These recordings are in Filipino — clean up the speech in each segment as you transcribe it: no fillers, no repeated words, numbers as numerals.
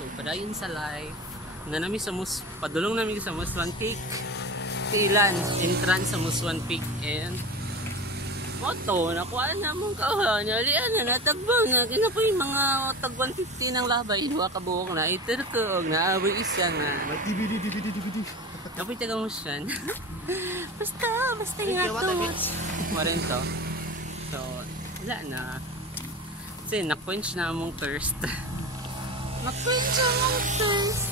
So padayon sa life na nami sa padulong namin sa Muswan Peak. Tilan entrance sa Muswan Peak and moto nakuha na mong kauhan alian na natagbang na kina po yung mga tag 150 ng labay duha ka buok na iter ko og naaboy isa nga DVD kapit taga mo siya basta nga to marin to so wala na kasi na-quench na mong thirst na-quench na mong thirst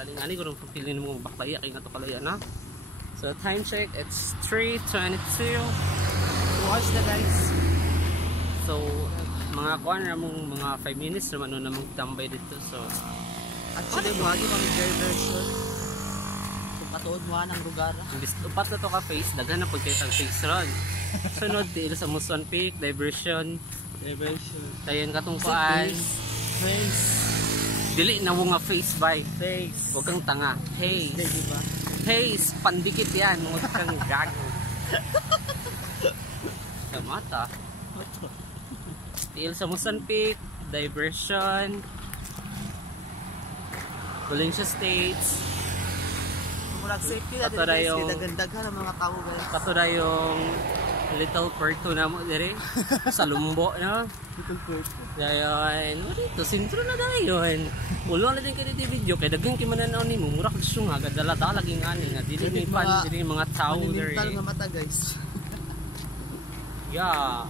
galing-galing ko rin pagpilin mo baklaya kaya nga to kalaya na. So time check, it's 3:22. Watch the guys. So mga kuan na mong mga 5 minutes naman na mong tambay dito. So actually buhagi kami diversion. So patuod mo ng lugar. Upat na to ka face, daghan na pud kay tag face run. Sunod dito sa Muswan Peak, diversion. Tayon katong kuan. Face. Dili na mo nga face by. Face. Huwag kang tanga. Hey. Diba? Face, pandikit yan. Huwag kang gago. Sa mata. Still sa Muswan Peak, diversion. Valencia States. Murag safety na din. Dagdag-daghan ang mga tao guys. Katura yung little Puerto na mo dire. Sa Lumbo na. Little Puerto. Dayon, dito sintro na dayon. Ulo na din kay dito video kay daghang kimananaw nimo mura kag sunga gadala-dala laging ani nga dili ni pan dili mga tao dire. Mental nga mata guys. Yeah.